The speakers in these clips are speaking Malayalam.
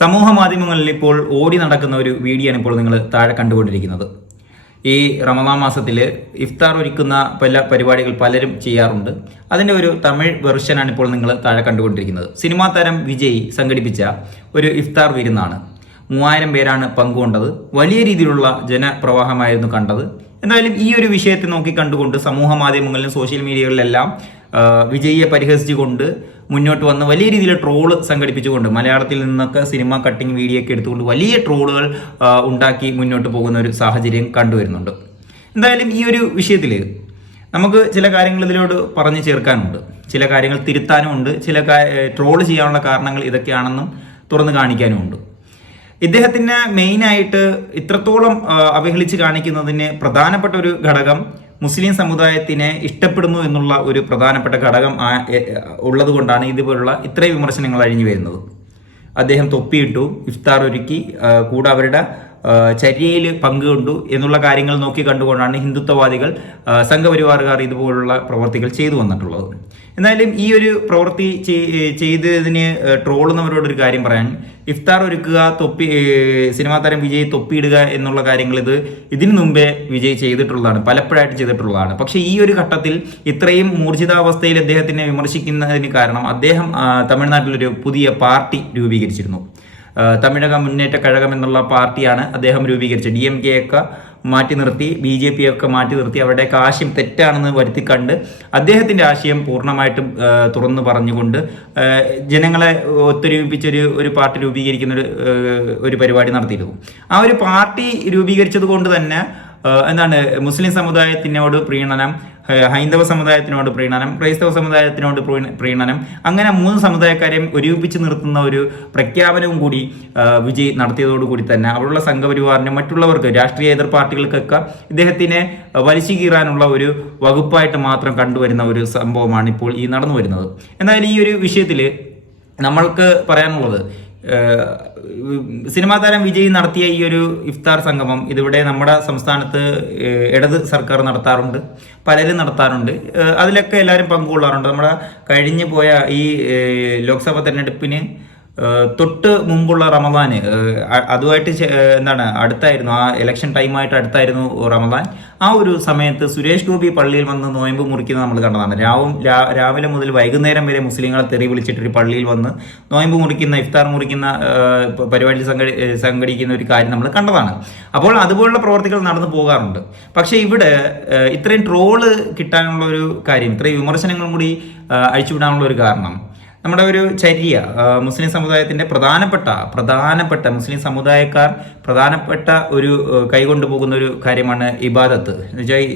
സമൂഹ മാധ്യമങ്ങളിൽ ഇപ്പോൾ ഓടി നടക്കുന്ന ഒരു വീഡിയോ ആണ് ഇപ്പോൾ നിങ്ങൾ താഴെ കണ്ടുകൊണ്ടിരിക്കുന്നത്. ഈ റമദാ മാസത്തിൽ ഇഫ്താർ ഒരുക്കുന്ന പല പരിപാടികൾ പലരും ചെയ്യാറുണ്ട്. അതിന്റെ ഒരു തമിഴ് വെർഷനാണ് ഇപ്പോൾ നിങ്ങൾ താഴെ കണ്ടുകൊണ്ടിരിക്കുന്നത്. സിനിമാ താരം വിജയ് സംഘടിപ്പിച്ച ഒരു ഇഫ്താർ വിരുന്നാണ്. മൂവായിരം പേരാണ് പങ്കുകൊണ്ടത്. വലിയ രീതിയിലുള്ള ജനപ്രവാഹമായിരുന്നു കണ്ടത്. എന്തായാലും ഈ ഒരു വിഷയത്തെ നോക്കി കണ്ടുകൊണ്ട് സമൂഹ മാധ്യമങ്ങളിലും സോഷ്യൽ മീഡിയകളിലെല്ലാം വിജയിയെ പരിഹസിച്ചുകൊണ്ട് മുന്നോട്ട് വന്ന് വലിയ രീതിയിൽ ട്രോൾ സംഘടിപ്പിച്ചുകൊണ്ട് മലയാളത്തിൽ നിന്നൊക്കെ സിനിമ കട്ടിങ് വീഡിയോ ഒക്കെ എടുത്തുകൊണ്ട് വലിയ ട്രോളുകൾ ഉണ്ടാക്കി മുന്നോട്ട് പോകുന്ന ഒരു സാഹചര്യം കണ്ടുവരുന്നുണ്ട്. എന്തായാലും ഈ ഒരു വിഷയത്തിൽ നമുക്ക് ചില കാര്യങ്ങൾ ഇതിലോട് പറഞ്ഞു ചേർക്കാനുണ്ട്. ചില കാര്യങ്ങൾ തിരുത്താനുമുണ്ട്. ചില ട്രോൾ ചെയ്യാനുള്ള കാരണങ്ങൾ ഇതൊക്കെയാണെന്നും തുറന്നു കാണിക്കാനുമുണ്ട്. ഇദ്ദേഹത്തിന് മെയിനായിട്ട് ഇത്രത്തോളം അവഹേളിച്ച് കാണിക്കുന്നതിന് പ്രധാനപ്പെട്ട ഒരു ഘടകം മുസ്ലിം സമുദായത്തിനെ ഇഷ്ടപ്പെടുന്നു എന്നുള്ള ഒരു പ്രധാനപ്പെട്ട ഘടകം ഉള്ളതുകൊണ്ടാണ് ഉള്ളത് കൊണ്ടാണ് ഇതുപോലുള്ള ഇത്രയും വിമർശനങ്ങൾ അഴിഞ്ഞു വരുന്നത്. അദ്ദേഹം തൊപ്പിയിട്ടു ഇഫ്താർ ഒരുക്കി കൂടെ അവരുടെ ചര്യയിൽ പങ്കുകൊണ്ടു എന്നുള്ള കാര്യങ്ങൾ നോക്കി കണ്ടുകൊണ്ടാണ് ഹിന്ദുത്വവാദികൾ സംഘപരിവാറുകാർ ഇതുപോലുള്ള പ്രവർത്തികൾ ചെയ്തു വന്നിട്ടുള്ളത്. എന്നാലും ഈ ഒരു പ്രവൃത്തി ചെയ്- ചെയ്തതിന് ട്രോളുന്നവരോടൊരു കാര്യം പറയാൻ. ഇഫ്താർ ഒരുക്കുക തൊപ്പി സിനിമാ താരം വിജയ് തൊപ്പിയിടുക എന്നുള്ള കാര്യങ്ങൾ ഇത് ഇതിനു മുമ്പേ വിജയ് ചെയ്തിട്ടുള്ളതാണ് പലപ്പോഴായിട്ട് ചെയ്തിട്ടുള്ളതാണ്. പക്ഷെ ഈ ഒരു ഘട്ടത്തിൽ ഇത്രയും മൂർജിതാവസ്ഥയിൽ അദ്ദേഹത്തിനെ വിമർശിക്കുന്നതിന് കാരണം അദ്ദേഹം തമിഴ്നാട്ടിലൊരു പുതിയ പാർട്ടി രൂപീകരിച്ചിരുന്നു. തമിഴക മുന്നേറ്റ കഴകം എന്നുള്ള പാർട്ടിയാണ് അദ്ദേഹം രൂപീകരിച്ചത്. ഡി എം കെ ഒക്കെ മാറ്റി നിർത്തി ബി ജെ പി ഒക്കെ മാറ്റി നിർത്തി അവരുടെയൊക്കെ ആശയം തെറ്റാണെന്ന് വരുത്തി കണ്ട് അദ്ദേഹത്തിന്റെ ആശയം പൂർണമായിട്ടും തുറന്നു പറഞ്ഞുകൊണ്ട് ജനങ്ങളെ ഒത്തൊരുമിപ്പിച്ചൊരു ഒരു പാർട്ടി രൂപീകരിക്കുന്ന ഒരു ഒരു പരിപാടി നടത്തിയിരുന്നു. ആ ഒരു പാർട്ടി രൂപീകരിച്ചത് കൊണ്ട് തന്നെ എന്താണ് മുസ്ലിം സമുദായത്തിനോട് പ്രീണനം ഹൈന്ദവ സമുദായത്തിനോട് പ്രീണനം ക്രൈസ്തവ സമുദായത്തിനോട് പ്രീണനം അങ്ങനെ മൂന്ന് സമുദായക്കാരെയും ഒരുമിപ്പിച്ച് നിർത്തുന്ന ഒരു പ്രഖ്യാപനവും കൂടി വിജയ് നടത്തിയതോടുകൂടി തന്നെ അവിടെയുള്ള സംഘപരിവാറിനും മറ്റുള്ളവർക്ക് രാഷ്ട്രീയ എതിർ പാർട്ടികൾക്കൊക്കെ ഇദ്ദേഹത്തിനെ വലിച്ചു കീറാനുള്ള ഒരു വകുപ്പായിട്ട് മാത്രം കണ്ടുവരുന്ന ഒരു സംഭവമാണ് ഇപ്പോൾ ഈ നടന്നു വരുന്നത്. എന്നാലും ഈ ഒരു വിഷയത്തിൽ നമ്മൾക്ക് പറയാനുള്ളത് സിനിമാ താരം വിജയ് നടത്തിയ ഈ ഒരു ഇഫ്താർ സംഗമം ഇതിവിടെ നമ്മുടെ സംസ്ഥാനത്ത് ഇടത് സർക്കാർ നടത്താറുണ്ട് പലരും നടത്താറുണ്ട്. അതിലൊക്കെ എല്ലാവരും പങ്കുകൊള്ളാറുണ്ട്. നമ്മുടെ കഴിഞ്ഞു പോയ ഈ ലോക്സഭാ തെരഞ്ഞെടുപ്പിന് തൊട്ട് മുമ്പുള്ള റമദാന് അതുമായിട്ട് എന്താണ് അടുത്തായിരുന്നു ആ ഇലക്ഷൻ ടൈമായിട്ട് അടുത്തായിരുന്നു റമദാൻ. ആ ഒരു സമയത്ത് സുരേഷ് ഗോപി പള്ളിയിൽ വന്ന് നോയമ്പ് മുറിക്കുന്നത് നമ്മൾ കണ്ടതാണ്. രാവും രാവിലെ മുതൽ വൈകുന്നേരം വരെ മുസ്ലിങ്ങളെ തെറി വിളിച്ചിട്ട് ഒരു പള്ളിയിൽ വന്ന് നോയമ്പ് മുറിക്കുന്ന ഇഫ്താർ മുറിക്കുന്ന പരിപാടി സംഘടി സംഘടിക്കുന്ന ഒരു കാര്യം നമ്മൾ കണ്ടതാണ്. അപ്പോൾ അതുപോലുള്ള പ്രവർത്തികൾ നടന്നു പോകാറുണ്ട്. പക്ഷേ ഇവിടെ ഇത്രയും ട്രോൾ കിട്ടാനുള്ള ഒരു കാര്യം ഇത്രയും വിമർശനങ്ങളും കൂടി അഴിച്ചുവിടാനുള്ള ഒരു കാരണം നമ്മുടെ ഒരു ചര്യ മുസ്ലിം സമുദായത്തിന്റെ പ്രധാനപ്പെട്ട പ്രധാനപ്പെട്ട മുസ്ലിം സമുദായക്കാർ പ്രധാനപ്പെട്ട ഒരു കൈകൊണ്ടു പോകുന്ന ഒരു കാര്യമാണ് ഇബാദത്ത്. എന്ന് വെച്ചാൽ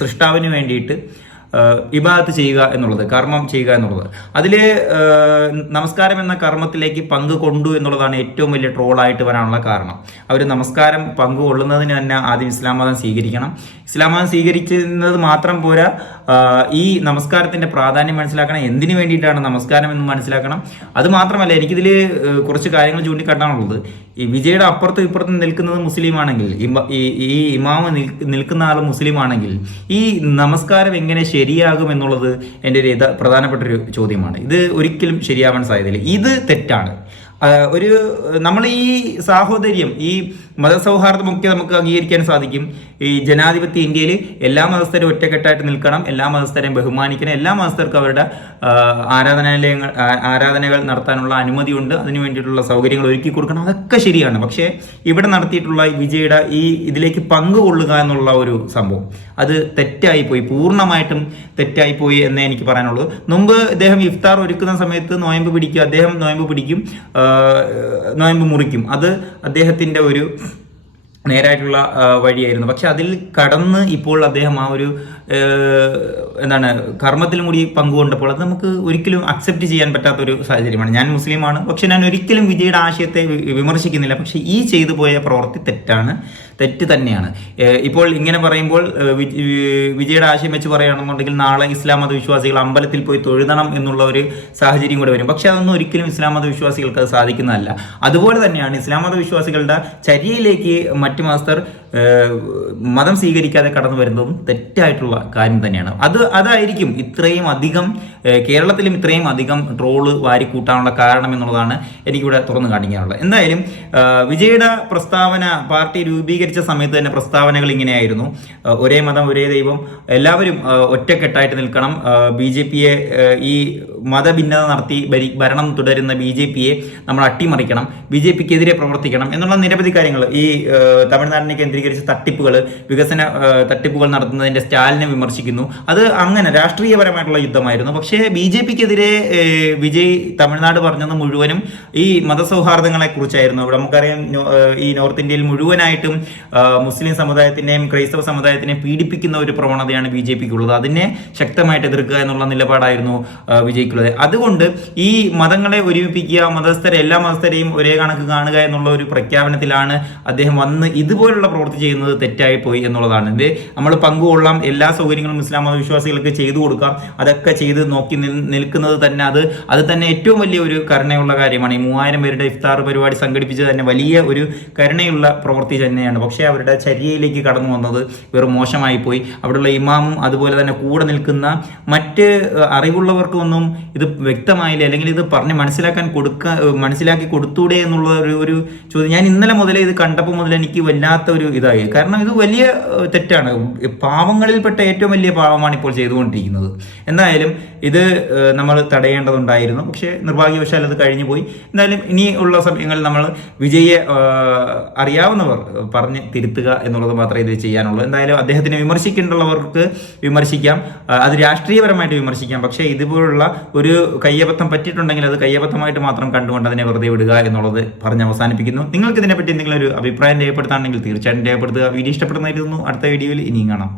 സൃഷ്ടാവിന് വേണ്ടിയിട്ട് ഇബാദത്ത് ചെയ്യുക എന്നുള്ളത് കർമ്മം ചെയ്യുക എന്നുള്ളത്. അതിൽ നമസ്കാരം എന്ന കർമ്മത്തിലേക്ക് പങ്ക് കൊണ്ടു എന്നുള്ളതാണ് ഏറ്റവും വലിയ ട്രോളായിട്ട് വരാനുള്ള കാരണം. അവർ നമസ്കാരം പങ്കുകൊള്ളുന്നതിന് തന്നെ ആദ്യം ഇസ്ലാം മതം സ്വീകരിക്കണം. ഇസ്ലാം മതം സ്വീകരിക്കുന്നത് മാത്രം പോരാ ഈ നമസ്കാരത്തിന്റെ പ്രാധാന്യം മനസ്സിലാക്കണം എന്തിനു വേണ്ടിയിട്ടാണ് നമസ്കാരം എന്ന് മനസ്സിലാക്കണം. അത് മാത്രമല്ല എനിക്കിതിൽ കുറച്ച് കാര്യങ്ങൾ ചൂണ്ടിക്കാട്ടാനുള്ളത്. ഈ വിജയുടെ അപ്പുറത്തും ഇപ്പുറത്തും നിൽക്കുന്നത് മുസ്ലിം ആണെങ്കിൽ ഈ ഇമാമ് നിൽക്കുന്ന ആൾ മുസ്ലിം ആണെങ്കിൽ ഈ നമസ്കാരം എങ്ങനെ ശരിയാകും എന്നുള്ളത് എന്റെ ഒരു പ്രധാനപ്പെട്ട ഒരു ചോദ്യമാണ്. ഇത് ഒരിക്കലും ശരിയാവാൻ സാധ്യതയില്ല. ഇത് തെറ്റാണ്. ഒരു നമ്മൾ ഈ സാഹോദര്യം ഈ മതസൗഹാർദ്ദമൊക്കെ നമുക്ക് അംഗീകരിക്കാൻ സാധിക്കും. ഈ ജനാധിപത്യ ഇന്ത്യയിൽ എല്ലാ മതസ്ഥരും ഒറ്റക്കെട്ടായിട്ട് നിൽക്കണം എല്ലാ മതസ്ഥരെയും ബഹുമാനിക്കണം എല്ലാ മതസ്ഥർക്കും അവരുടെ ആരാധനാലയങ്ങൾ ആരാധനകൾ നടത്താനുള്ള അനുമതിയുണ്ട്. അതിനു വേണ്ടിയിട്ടുള്ള സൗകര്യങ്ങൾ ഒരുക്കി കൊടുക്കണം. അതൊക്കെ ശരിയാണ്. പക്ഷേ ഇവിടെ നടത്തിയിട്ടുള്ള വിജയുടെ ഈ ഇതിലേക്ക് പങ്കുകൊള്ളുക എന്നുള്ള ഒരു സംഭവം അത് തെറ്റായി പോയി. പൂർണമായിട്ടും തെറ്റായിപ്പോയി എന്നേ എനിക്ക് പറയാനുള്ളൂ. മുമ്പ് ഇദ്ദേഹം ഇഫ്താർ ഒരുക്കുന്ന സമയത്ത് നോയമ്പ് പിടിക്കും. അദ്ദേഹം നോയമ്പ് പിടിക്കും നോയമ്പ് മുറിക്കും. അത് അദ്ദേഹത്തിന്റെ ഒരു നേരായിട്ടുള്ള വഴിയായിരുന്നു. പക്ഷെ അതിൽ കടന്ന് ഇപ്പോൾ അദ്ദേഹം ആ ഒരു എന്താണ് കർമ്മത്തിൽ കൂടി പങ്കുകൊണ്ടപ്പോൾ അത് നമുക്ക് ഒരിക്കലും അക്സെപ്റ്റ് ചെയ്യാൻ പറ്റാത്ത ഒരു സാഹചര്യമാണ്. ഞാൻ മുസ്ലിമാണ് പക്ഷെ ഞാൻ ഒരിക്കലും വിജയുടെ ആശയത്തെ വിമർശിക്കുന്നില്ല. പക്ഷെ ഈ ചെയ്തു പോയ പ്രവൃത്തി തെറ്റാണ് തെറ്റ് തന്നെയാണ്. ഇപ്പോൾ ഇങ്ങനെ പറയുമ്പോൾ വിജയുടെ ആശയം വെച്ച് പറയുകയാണെന്നുണ്ടെങ്കിൽ നാളെ ഇസ്ലാം മത വിശ്വാസികൾ അമ്പലത്തിൽ പോയി തൊഴുതണം എന്നുള്ള ഒരു സാഹചര്യം കൂടെ വരും. പക്ഷെ അതൊന്നും ഒരിക്കലും ഇസ്ലാം മത വിശ്വാസികൾക്ക് അത് സാധിക്കുന്നതല്ല. അതുപോലെ തന്നെയാണ് ഇസ്ലാം മത വിശ്വാസികളുടെ ചര്യയിലേക്ക് മറ്റു ഏഹ്, മതം സ്വീകരിക്കാതെ കടന്നു വരുന്നതും തെറ്റായിട്ടുള്ള കാര്യം തന്നെയാണ്. അത് അതായിരിക്കും ഇത്രയും അധികം കേരളത്തിലും ഇത്രയും അധികം ട്രോൾ വാരിക്കൂട്ടാനുള്ള കാരണം എന്നുള്ളതാണ് എനിക്കിവിടെ തുറന്നു കാണിക്കാനുള്ളത്. എന്തായാലും വിജയുടെ പ്രസ്താവന പാർട്ടി രൂപീകരിച്ച സമയത്ത് തന്നെ പ്രസ്താവനകൾ ഇങ്ങനെയായിരുന്നു. ഒരേ മതം ഒരേ ദൈവം എല്ലാവരും ഒറ്റക്കെട്ടായിട്ട് നിൽക്കണം. ബി ജെ പിയെ ഈ മതഭിന്നത നടത്തി ഭരി ഭരണം തുടരുന്ന ബി ജെ പിയെ നമ്മൾ അട്ടിമറിക്കണം. ബി ജെ പിക്കെതിരെ പ്രവർത്തിക്കണം എന്നുള്ള നിരവധി കാര്യങ്ങൾ ഈ തമിഴ്നാടിനെ കേന്ദ്രീകരിച്ച് തട്ടിപ്പുകൾ വികസന തട്ടിപ്പുകൾ നടത്തുന്നതിന്റെ സ്റ്റാലിനെ വിമർശിക്കുന്നു. അത് അങ്ങനെ രാഷ്ട്രീയപരമായിട്ടുള്ള യുദ്ധമായിരുന്നു. പക്ഷേ ബി ജെ പിക്കെതിരെ വിജയ് തമിഴ്നാട് പറഞ്ഞത് മുഴുവനും ഈ മതസൗഹാർദ്ദങ്ങളെ കുറിച്ചായിരുന്നു നമുക്കറിയാം ഈ നോർത്ത് ഇന്ത്യയിൽ മുഴുവനായിട്ടും മുസ്ലിം സമുദായത്തിനെയും ക്രൈസ്തവ സമുദായത്തിനെയും പീഡിപ്പിക്കുന്ന ഒരു പ്രവണതയാണ് ബി ജെ പിക്കുള്ളത്. അതിനെ ശക്തമായിട്ട് എതിർക്കുക എന്നുള്ള നിലപാടായിരുന്നു വിജയിക്കുള്ളത്. അതുകൊണ്ട് ഈ മതങ്ങളെ ഒരുമിപ്പിക്കുക മതസ്ഥരെ എല്ലാ മതസ്ഥരെയും ഒരേ കണക്ക് കാണുക എന്നുള്ള ഒരു പ്രഖ്യാപനത്തിലാണ് അദ്ദേഹം വന്ന് ഇതുപോലുള്ള പ്രവൃത്തി ചെയ്യുന്നത് തെറ്റായി പോയി എന്നുള്ളതാണ്. ഇത് നമ്മൾ പങ്കുകൊള്ളാം. എല്ലാ സൗകര്യങ്ങളും ഇസ്ലാം മതവിശ്വാസികൾക്ക് ചെയ്തു കൊടുക്കാം. അതൊക്കെ ചെയ്ത് നോക്കി നിൽക്കുന്നത് തന്നെ അത് അത് തന്നെ ഏറ്റവും വലിയ ഒരു കരുണയുള്ള കാര്യമാണ്. ഈ മൂവായിരം പേരുടെ ഇഫ്താർ പരിപാടി സംഘടിപ്പിച്ചത് തന്നെ വലിയ ഒരു കരുണയുള്ള പ്രവൃത്തി തന്നെയാണ്. പക്ഷേ അവരുടെ ചര്യയിലേക്ക് കടന്നു വന്നത് വെറും മോശമായി പോയി. അവിടെയുള്ള ഇമാമും അതുപോലെ തന്നെ കൂടെ നിൽക്കുന്ന മറ്റ് അറിവുള്ളവർക്കൊന്നും ഇത് വ്യക്തമായില്ല. അല്ലെങ്കിൽ ഇത് പറഞ്ഞ് മനസ്സിലാക്കാൻ കൊടുക്ക മനസ്സിലാക്കി കൊടുത്തൂടെ എന്നുള്ള ഒരു ഒരു ചോദ്യം. ഞാൻ ഇന്നലെ മുതലേ ഇത് കണ്ടപ്പോൾ മുതൽ എനിക്ക് വല്ലാത്ത ഒരു ഇതായി. കാരണം ഇത് വലിയ തെറ്റാണ്. പാവങ്ങളിൽപ്പെട്ട ഏറ്റവും വലിയ പാവമാണ് ഇപ്പോൾ ചെയ്തുകൊണ്ടിരിക്കുന്നത്. എന്തായാലും ഇത് നമ്മൾ തടയേണ്ടതുണ്ടായിരുന്നു. പക്ഷേ നിർഭാഗ്യവശാൽ അത് കഴിഞ്ഞു പോയി. എന്തായാലും ഇനി ഉള്ള സമയങ്ങളിൽ നമ്മൾ വിജയെ അറിയാവുന്നവർ പറഞ്ഞ് തിരുത്തുക എന്നുള്ളത് മാത്രമേ ഇത് ചെയ്യാനുള്ളൂ. എന്തായാലും അദ്ദേഹത്തിനെ വിമർശിക്കേണ്ടുള്ളവർക്ക് വിമർശിക്കാം. അത് രാഷ്ട്രീയപരമായിട്ട് വിമർശിക്കാം. പക്ഷേ ഇതുപോലുള്ള ഒരു കയ്യബദ്ധം പറ്റിയിട്ടുണ്ടെങ്കിൽ അത് കയ്യബദ്ധമായിട്ട് മാത്രം കണ്ടുകൊണ്ട് അതിനെ വെറുതെ വിടുക എന്നുള്ളത് പറഞ്ഞ് അവസാനിപ്പിക്കുന്നു. നിങ്ങൾക്ക് ഇതിനെപ്പറ്റി എന്തെങ്കിലും ഒരു അഭിപ്രായം രേഖപ്പെടുത്താണെങ്കിൽ തീർച്ചയായിട്ടും രേഖപ്പെടുത്തുക വീഡിയോ ഇഷ്ടപ്പെടുന്നതായിരുന്നു അടുത്ത വീഡിയോയിൽ ഇനിയും കാണാം.